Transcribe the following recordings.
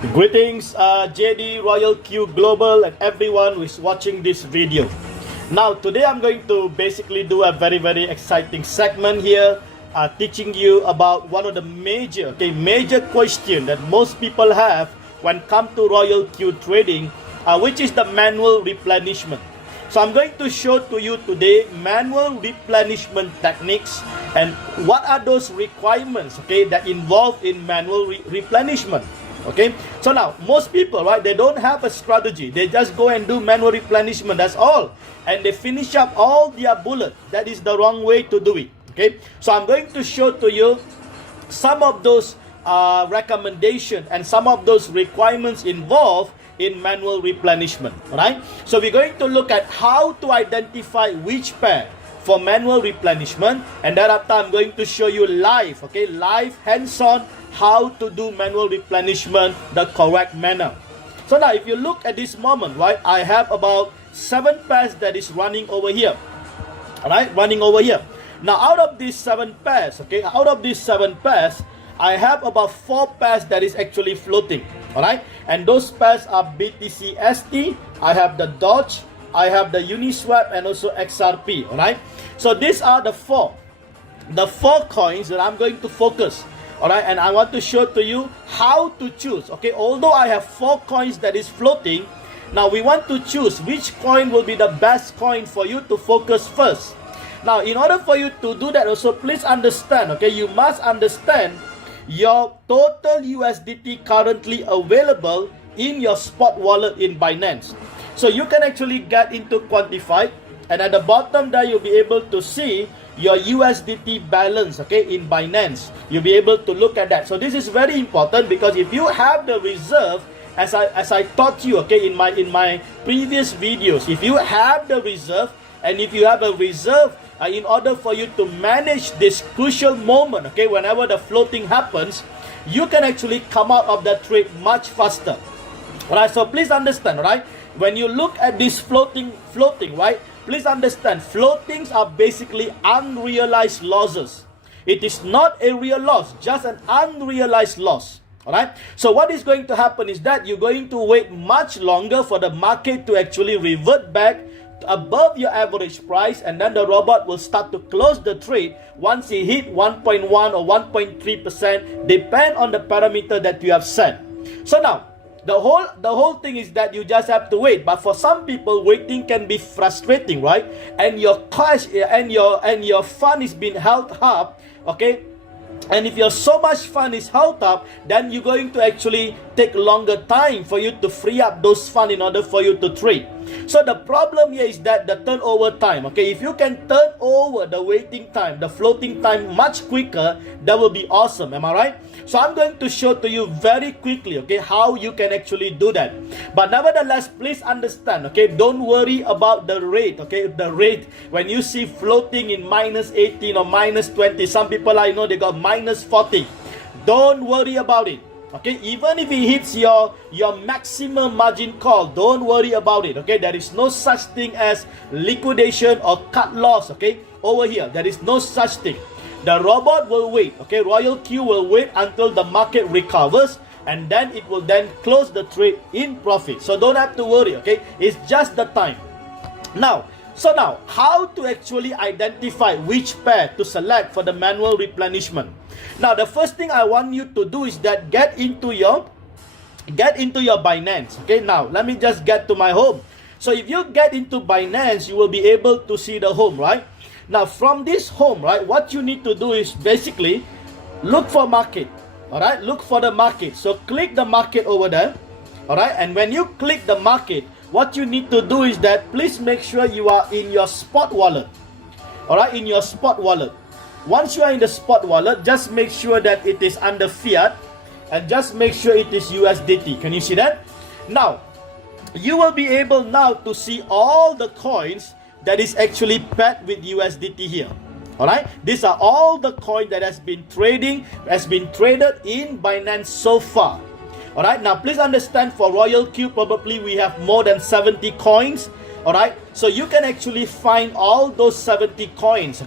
Greetings, JD, Royal Q Global, and everyone who is watching this video. Now, today I'm going to basically do a very exciting segment here, teaching you about one of the major question that most people have when come to Royal Q trading, which is the manual replenishment. So I'm going to show to you today manual replenishment techniques and what are those requirements, that involve in manual replenishment. Okay, so now most people, right, they don't have a strategy. They just go and do manual replenishment, that's all, and they finish up all their bullet. That is the wrong way to do it. Okay, so I'm going to show to you some of those recommendations and some of those requirements involved in manual replenishment. Right, so we're going to look at how to identify which pair for manual replenishment, and thereafter I'm going to show you live, live hands-on how to do manual replenishment the correct manner. So now if you look at this moment, right, I have about 7 pairs that is running over here. Alright, running over here. Now out of these 7 pairs, I have about 4 pairs that is actually floating. Alright, and those pairs are BTC ST, I have the Doge, I have the Uniswap, and also XRP. Alright, so these are the four coins that I'm going to focus. Alright, and I want to show to you how to choose. Okay, although I have 4 coins that is floating, now we want to choose which coin will be the best coin for you to focus first. Now in order for you to do that also, please understand, you must understand your total USDT currently available in your spot wallet in Binance. So you can actually get into quantified, and at the bottom there you'll be able to see your USDT balance, in Binance. You'll be able to look at that. So this is very important, because if you have the reserve, as I taught you, in my previous videos, if you have the reserve, and if you have a reserve, in order for you to manage this crucial moment, whenever the floating happens, you can actually come out of that trade much faster. Alright, so please understand, right? When you look at this floating, right? Please understand, floatings are basically unrealized losses. It is not a real loss, just an unrealized loss. Alright? So what is going to happen is that you're going to wait much longer for the market to actually revert back above your average price, and then the robot will start to close the trade once it hit 1.1 or 1.3%, depend on the parameter that you have set. So now, the whole thing is that you just have to wait. But for some people, waiting can be frustrating, right? And your cash and your fund is being held up, and if your so much fund is held up, then you're going to actually take longer time for you to free up those funds in order for you to trade. So the problem here is that the turnover time, if you can turn over the waiting time, the floating time much quicker, that will be awesome. Am I right? So I'm going to show to you very quickly, how you can actually do that. But nevertheless, please understand, don't worry about the rate, the rate when you see floating in minus 18 or minus 20. Some people I know they got minus 40. Don't worry about it. Even if it hits your maximum margin call, don't worry about it. There is no such thing as liquidation or cut loss. Over here, there is no such thing. The robot will wait. Royal Q will wait until the market recovers, and then it will then close the trade in profit. So don't have to worry. It's just the time. Now, how to actually identify which pair to select for the manual replenishment? Now, the first thing I want you to do is that get into your Binance. Now let me just get to my home. So if you get into Binance, you will be able to see the home, right? Now from this home, right, what you need to do is basically look for market. Alright, look for the market. So click the market over there. Alright, and when you click the market, what you need to do is that please make sure you are in your spot wallet. Alright, in your spot wallet. Once you are in the spot wallet, just make sure that it is under fiat, and just make sure it is USDT. Can you see that? Now, you will be able now to see all the coins that is actually paired with USDT here. Alright, these are all the coins that has been traded in Binance so far. Alright, now please understand, for Royal Q probably we have more than 70 coins. Alright, so you can actually find all those 70 coins,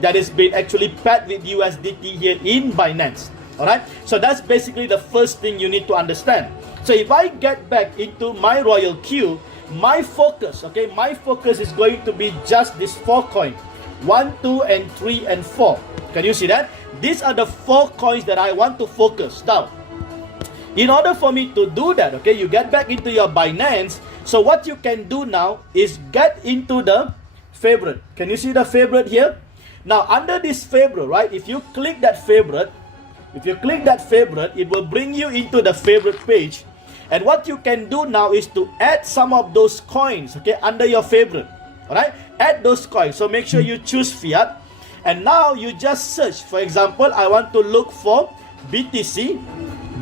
that has been actually paired with USDT here in Binance. Alright, so that's basically the first thing you need to understand. So if I get back into my royal queue, my focus, okay, my focus is going to be just these 4 coins, 1, 2, and 3, and 4. Can you see that? These are the 4 coins that I want to focus. Now, in order for me to do that, okay, you get back into your Binance. So what you can do now is get into the favorite. Can you see the favorite here? Now, under this favorite, right, if you click that favorite, it will bring you into the favorite page. And what you can do now is to add some of those coins, okay, under your favorite. Alright, add those coins. So make sure you choose fiat. And now you just search. For example, I want to look for BTC,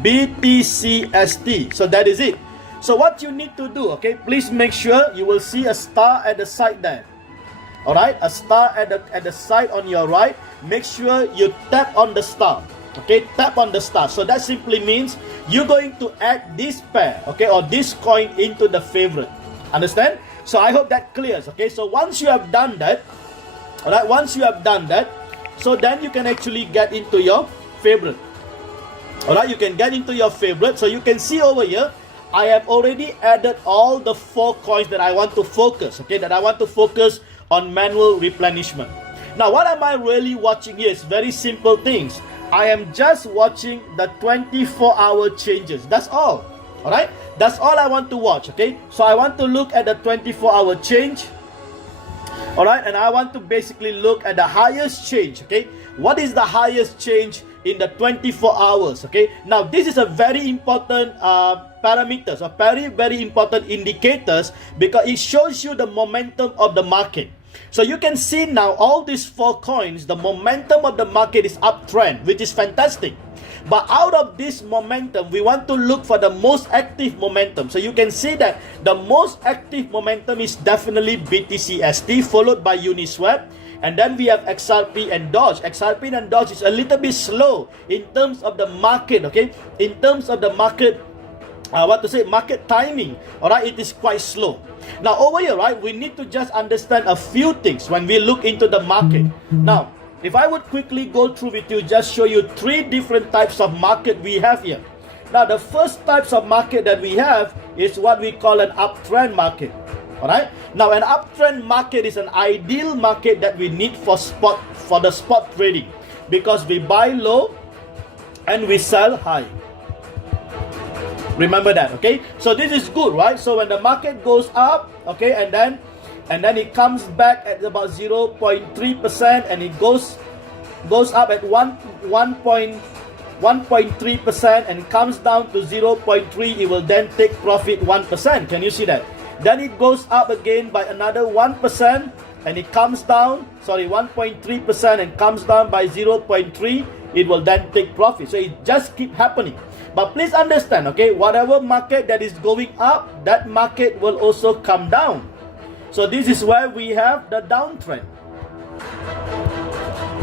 BTCST. So that is it. So what you need to do, okay, please make sure you will see a star at the side there. Alright, a star at the side on your right. Make sure you tap on the star. Okay, tap on the star. So that simply means you're going to add this pair, okay, or this coin into the favorite. Understand? So I hope that clears. Okay, so once you have done that, alright, once you have done that, so then you can actually get into your favorite. Alright, you can get into your favorite. So you can see over here, I have already added all the 4 coins that I want to focus, okay, that I want to focus on manual replenishment. Now, what am I really watching here? It's very simple things. I am just watching the 24-hour changes. That's all. Alright? That's all I want to watch. Okay? So I want to look at the 24-hour change. Alright? And I want to basically look at the highest change. Okay? What is the highest change in the 24 hours? Okay? Now, this is a very important parameters, or very important indicators, because it shows you the momentum of the market. So you can see now all these 4 coins, the momentum of the market is uptrend, which is fantastic. But out of this momentum, we want to look for the most active momentum. So you can see that the most active momentum is definitely BTCST, followed by Uniswap. And then we have XRP and Doge. XRP and Doge is a little bit slow in terms of the market, okay? In terms of the market, market timing, alright, it is quite slow. Now over here, right, we need to just understand a few things when we look into the market. Now, if I would quickly go through with you, just show you 3 different types of market we have here. Now, the first types of market that we have is what we call an uptrend market. Alright, now an uptrend market is an ideal market that we need for the spot trading, because we buy low and we sell high. Remember that, okay? So this is good, right? So when the market goes up, okay, and then it comes back at about 0.3%, and it goes up at 1.3% and comes down to 0.3, it will then take profit 1%. Can you see that? Then it goes up again by another 1%, and it comes down, 1.3%, and comes down by 0.3, it will then take profit. So it just keep happening. But please understand, okay, whatever market that is going up, that market will also come down. So this is where we have the downtrend.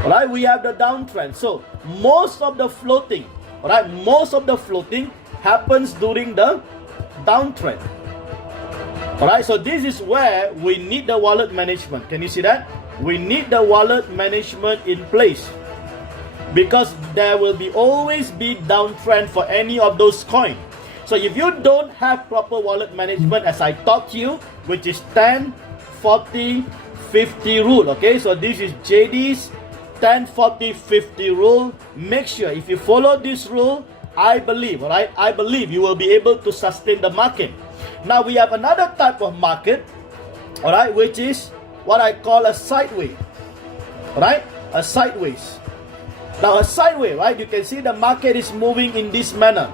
Alright, we have the downtrend. So most of the floating, alright, most of the floating happens during the downtrend. Alright, so this is where we need the wallet management. Can you see that? We need the wallet management in place, because there will always be downtrend for any of those coins. So if you don't have proper wallet management, as I taught you, which is 10, 40, 50 rule, okay? So this is JD's 10, 40, 50 rule. Make sure if you follow this rule, I believe, alright, I believe you will be able to sustain the market. Now we have another type of market, alright, which is what I call a sideways, alright, a sideways. Now a sideways, right, you can see the market is moving in this manner,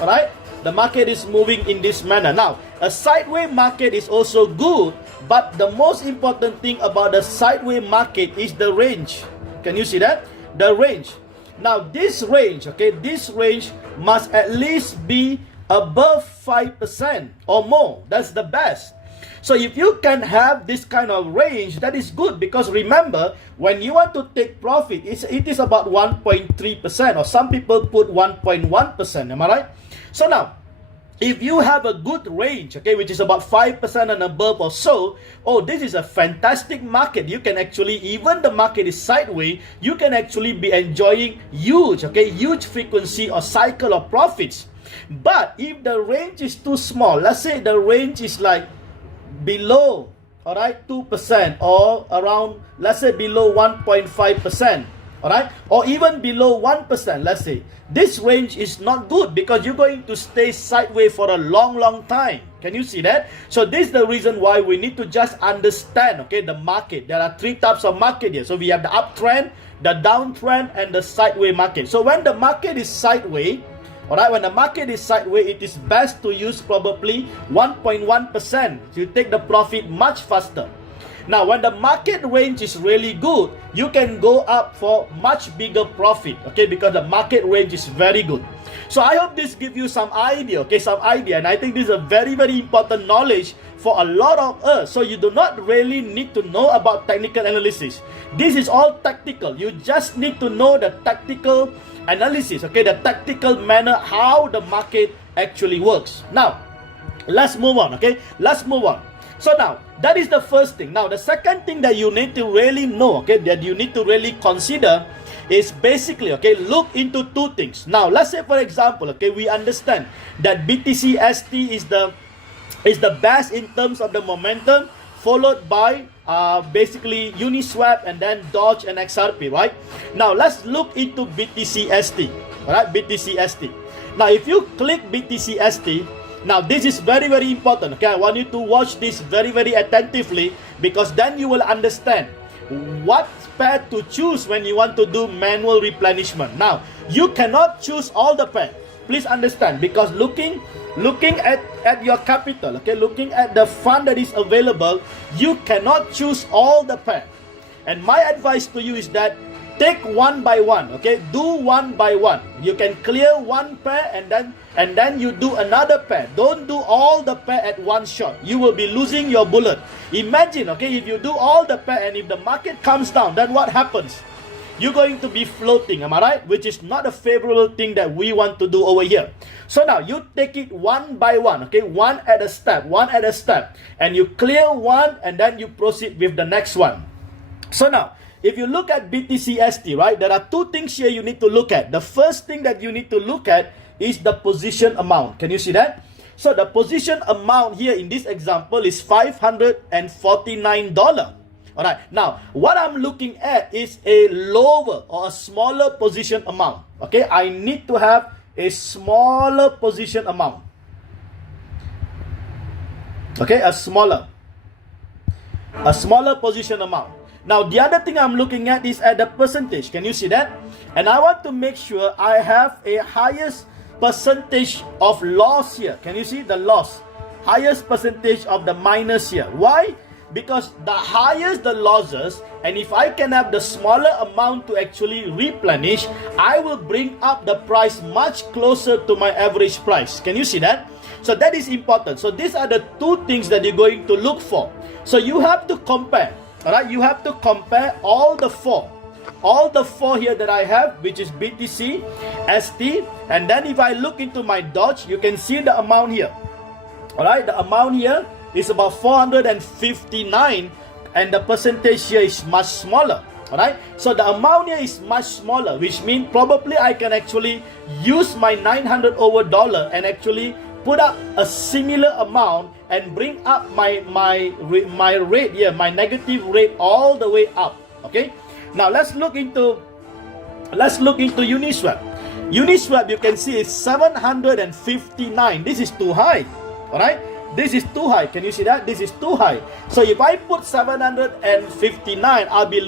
alright, the market is moving in this manner. Now a sideways market is also good, but the most important thing about the sideways market is the range. Can you see that? The range. Now this range, okay, this range must at least be above 5% or more. That's the best. So if you can have this kind of range, that is good, because remember, when you want to take profit, it is about 1.3%, or some people put 1.1%. Am I right? So now, if you have a good range, okay, which is about 5% and above or so, oh, this is a fantastic market. You can actually, even the market is sideways, you can actually be enjoying huge frequency or cycle of profits. But if the range is too small, let's say the range is like below, all right, 2% or around, let's say below 1.5%. Alright, or even below 1%, let's say. This range is not good because you're going to stay sideways for a long time. Can you see that? So this is the reason why we need to just understand, okay, the market. There are three types of market here. So we have the uptrend, the downtrend, and the sideways market. So when the market is sideways, alright, when the market is sideways, it is best to use probably 1.1%. You take the profit much faster. Now, when the market range is really good, you can go up for much bigger profit, okay, because the market range is very good. So I hope this gives you some idea, okay, and I think this is a very important knowledge for a lot of us. So you do not really need to know about technical analysis. This is all tactical. You just need to know the tactical analysis, okay, the tactical manner how the market actually works. Now, let's move on, okay, let's move on. So now, that is the first thing. Now, the second thing that you need to really know, okay, that you need to really consider is basically, okay, look into two things. Now, let's say, for example, okay, we understand that BTC ST is the best in terms of the momentum, followed by basically Uniswap and then Doge and XRP, right? Now, let's look into BTC ST, all right, BTC ST. Now, if you click BTC ST, now this is very important, okay? I want you to watch this very attentively, because then you will understand what pair to choose when you want to do manual replenishment. Now, you cannot choose all the pair. Please understand, because looking at your capital, okay, looking at the fund that is available, you cannot choose all the pair. And my advice to you is that take one by one, okay? Do one by one. You can clear one pair and then you do another pair. Don't do all the pair at one shot. You will be losing your bullet. Imagine, okay, if you do all the pair and if the market comes down, then what happens? You're going to be floating, am I right? Which is not a favorable thing that we want to do over here. So now you take it one by one, okay? One at a step, and you clear one and then you proceed with the next one. So now, if you look at BTC ST, right, there are two things here you need to look at. The first thing that you need to look at is the position amount. Can you see that? So the position amount here in this example is $549. All right. Now, what I'm looking at is a lower or a smaller position amount. Okay. I need to have a smaller position amount. Okay. A smaller position amount. Now, the other thing I'm looking at is at the percentage. Can you see that? And I want to make sure I have a highest percentage of loss here. Can you see the loss? Highest percentage of the minus here. Why? Because the higher the losses, and if I can have the smaller amount to actually replenish, I will bring up the price much closer to my average price. Can you see that? So that is important. So these are the two things that you're going to look for. So you have to compare. Alright, you have to compare all the four here that I have, which is BTC, ST, and then if I look into my Doge, you can see the amount here. Alright, the amount here is about 459, and the percentage here is much smaller. Alright, so the amount here is much smaller, which means probably I can actually use my $900 and actually put up a similar amount and bring up my rate here, my negative rate all the way up. Okay, now let's look into Uniswap. Uniswap, you can see it's 759. This is too high. All right, this is too high. Can you see that? This is too high. So if I put 759, I'll be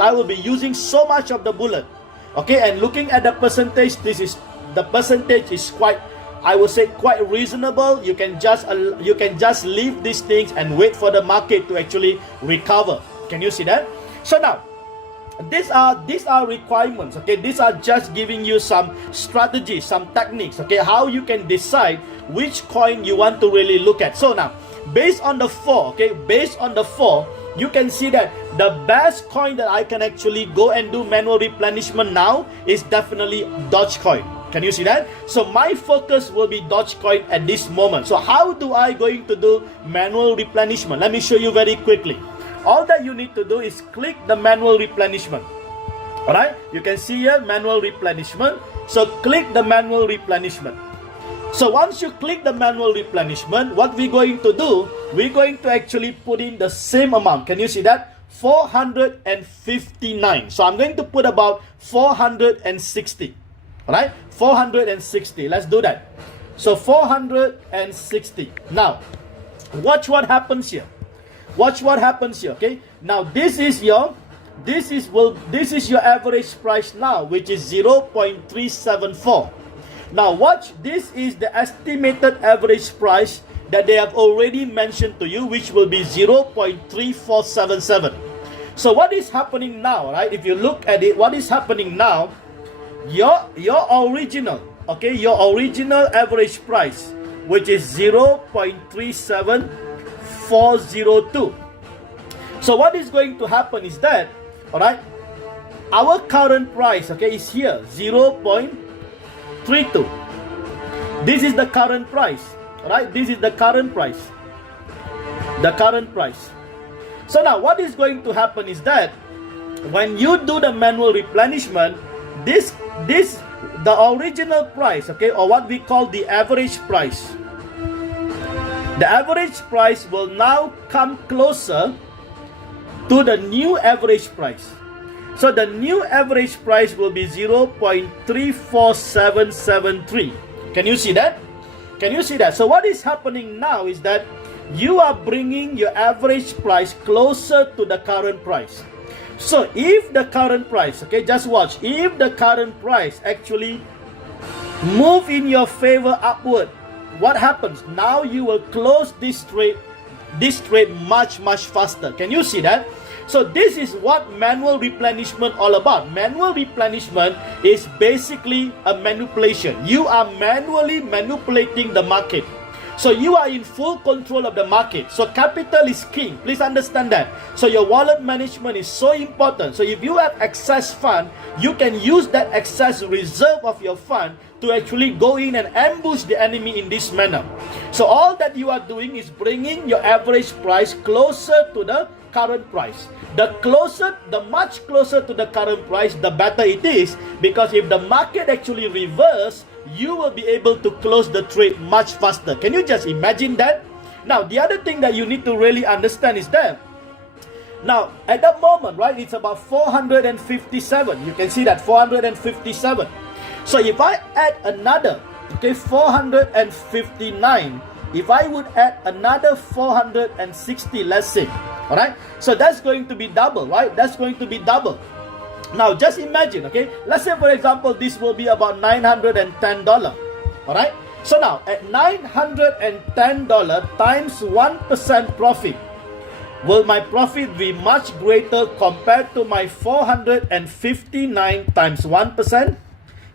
I will be using so much of the bullet. Okay, and looking at the percentage, the percentage is quite, I would say, quite reasonable. You can just leave these things and wait for the market to actually recover. Can you see that? So now, these are requirements. Okay, these are just giving you some strategies, some techniques. Okay, how you can decide which coin you want to really look at. So now, based on the four, you can see that the best coin that I can actually go and do manual replenishment now is definitely Dogecoin. Can you see that? So my focus will be Dogecoin at this moment. So how do I going to do manual replenishment? Let me show you very quickly. All that you need to do is click the manual replenishment. Alright, you can see here manual replenishment. So click the manual replenishment. So once you click the manual replenishment, what we're going to do, we're going to actually put in the same amount. Can you see that? 459. So I'm going to put about 460. Alright, 460. Let's do that. So 460. Now, watch what happens here. Watch what happens here. Okay. Now this is your average price now, which is 0.374. Now watch, this is the estimated average price that they have already mentioned to you, which will be 0.3477. So what is happening now, right? If you look at it, what is happening now, your original average price, which is 0.37402. So what is going to happen is that, all right, our current price, okay, is here 0.32. This is the current price, all right? This is the current price. The current price. So now what is going to happen is that when you do the manual replenishment, the original price, okay, or what we call the average price, the average price will now come closer to the new average price. So the new average price will be 0.34773. Can you see that? Can you see that? So what is happening now is that you are bringing your average price closer to the current price. So if the current price, okay, just watch, if the current price actually move in your favor upward, what happens? Now you will close this trade much faster. Can you see that? So this is what manual replenishment all about. Manual replenishment is basically a manipulation. You are manually manipulating the market. So you are in full control of the market. So capital is king. Please understand that. So your wallet management is so important. So if you have excess fund, you can use that excess reserve of your fund to actually go in and ambush the enemy in this manner. So all that you are doing is bringing your average price closer to the current price. The much closer to the current price, the better it is, because if the market actually reverse, you will be able to close the trade much faster. Can you just imagine that? Now, the other thing that you need to really understand is that now, at the moment, right, it's about 457. You can see that 457. So if I add another, okay, 459, if I would add another 460, let's say, all right, so that's going to be double, right? That's going to be double. Now, just imagine, okay, let's say, for example, this will be about $910, all right? So now, at $910 times 1% profit, will my profit be much greater compared to my 459 times 1%?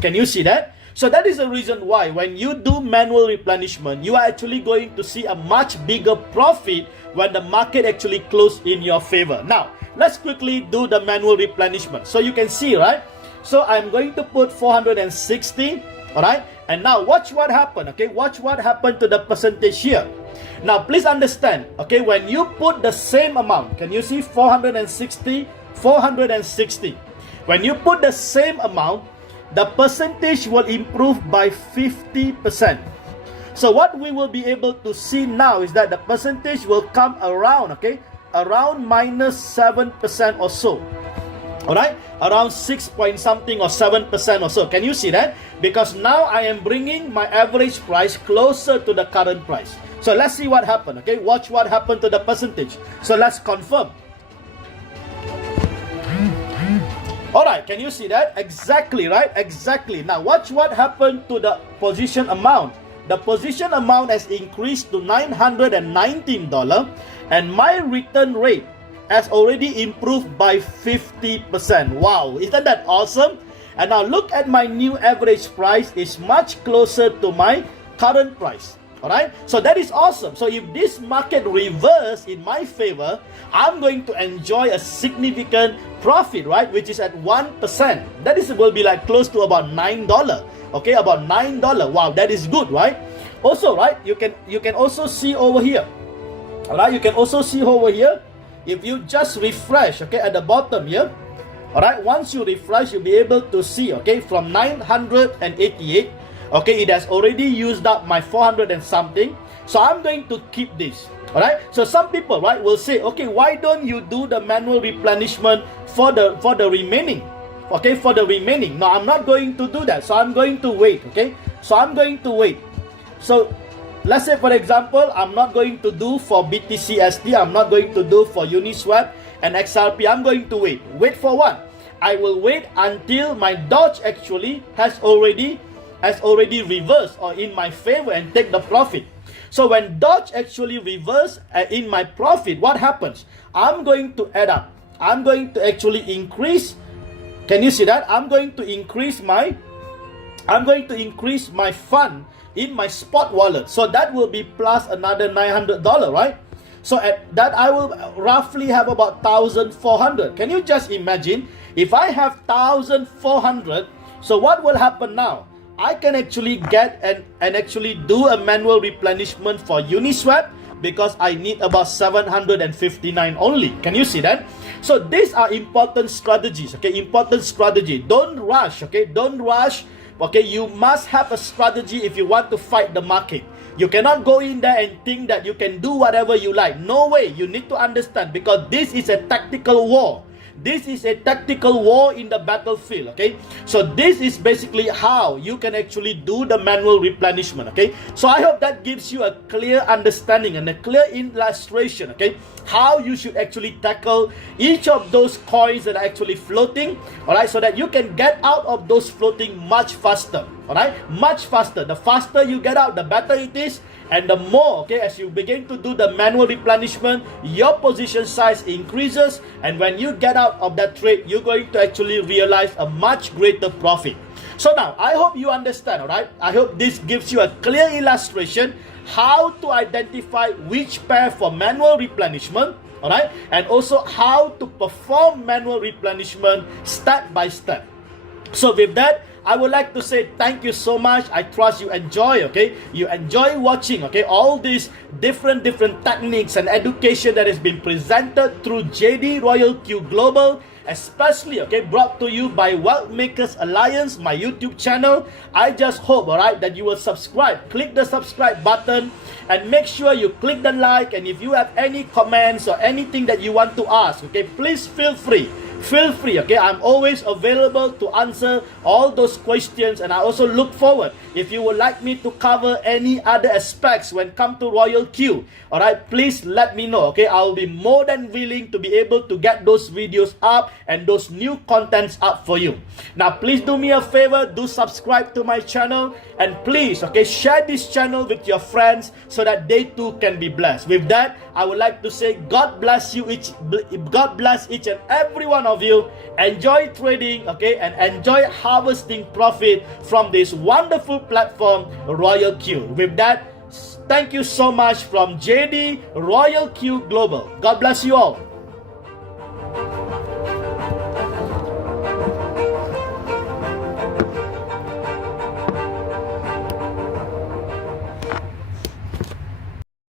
Can you see that? So that is the reason why when you do manual replenishment, you are actually going to see a much bigger profit when the market actually closes in your favor. Now, let's quickly do the manual replenishment. So you can see, right? So I'm going to put 460, all right? And now watch what happened, okay? Watch what happened to the percentage here. Now, please understand, okay? When you put the same amount, can you see 460, 460? When you put the same amount, the percentage will improve by 50%. So what we will be able to see now is that the percentage will come around, okay, around minus 7% or so. Alright, around 6 point something or 7% or so. Can you see that? Because now I am bringing my average price closer to the current price. So let's see what happened, okay? Watch what happened to the percentage. So let's confirm. Alright, can you see that? Exactly, right? Exactly. Now watch what happened to the position amount. The position amount has increased to $919 and my return rate has already improved by 50%. Wow, isn't that awesome? And now look at my new average price is much closer to my current price. Alright, so that is awesome. So if this market reverse in my favor, I'm going to enjoy a significant profit, right? Which is at 1%. That is will be like close to about $9. Okay, about $9. Wow, that is good, right? Also, right, you can also see over here. Alright, you can also see over here. If you just refresh, okay, at the bottom here. Alright, once you refresh, you'll be able to see, okay, from 988. Okay, it has already used up my 400 and something. So I'm going to keep this. Alright, so some people, right, will say, okay, why don't you do the manual replenishment for the remaining? Okay, for the remaining. No, I'm not going to do that. So I'm going to wait. Okay, so I'm going to wait. So let's say, for example, I'm not going to do for BTCSD. I'm not going to do for Uniswap and XRP. I'm going to wait. Wait for what? I will wait until my Doge actually has already reversed or in my favor and take the profit. So when Doge actually reverse in my profit, what happens? I'm going to add up. I'm going to actually increase. Can you see that? I'm going to increase my fund in my spot wallet. So that will be plus another $900, right? So at that I will roughly have about 1,400. Can you just imagine if I have 1,400? So what will happen now? I can actually get and actually do a manual replenishment for Uniswap because I need about 759 only. Can you see that? So these are important strategies. Okay, important strategy. Don't rush. Okay, don't rush. Okay, you must have a strategy if you want to fight the market. You cannot go in there and think that you can do whatever you like. No way. You need to understand because this is a tactical war. This is a tactical war in the battlefield, okay? So this is basically how you can actually do the manual replenishment, okay? So I hope that gives you a clear understanding and a clear illustration, okay? How you should actually tackle each of those coins that are actually floating, all right? So that you can get out of those floating much faster, all right? Much faster. The faster you get out, the better it is. And the more, okay, as you begin to do the manual replenishment, your position size increases. And when you get out of that trade, you're going to actually realize a much greater profit. So now, I hope you understand, all right? I hope this gives you a clear illustration how to identify which pair for manual replenishment, all right? And also how to perform manual replenishment step by step. So with that, I would like to say thank you so much. I trust you enjoy, okay? You enjoy watching, okay? All these different techniques and education that has been presented through JD Royal Q Global, especially, okay, brought to you by Wealth Makers Alliance, my YouTube channel. I just hope, all right, that you will subscribe. Click the subscribe button and make sure you click the like. And if you have any comments or anything that you want to ask, okay, please feel free. Feel free, okay? I'm always available to answer all those questions, and I also look forward if you would like me to cover any other aspects when it comes to Royal Q. All right, please let me know, okay? I'll be more than willing to be able to get those videos up and those new contents up for you. Now, please do me a favor, do subscribe to my channel, and please, okay, share this channel with your friends so that they too can be blessed. With that, I would like to say God bless you God bless each and every one of you. Enjoy trading, okay, and enjoy harvesting profit from this wonderful platform, Royal Q. With that, thank you so much from JD Royal Q Global. God bless you all.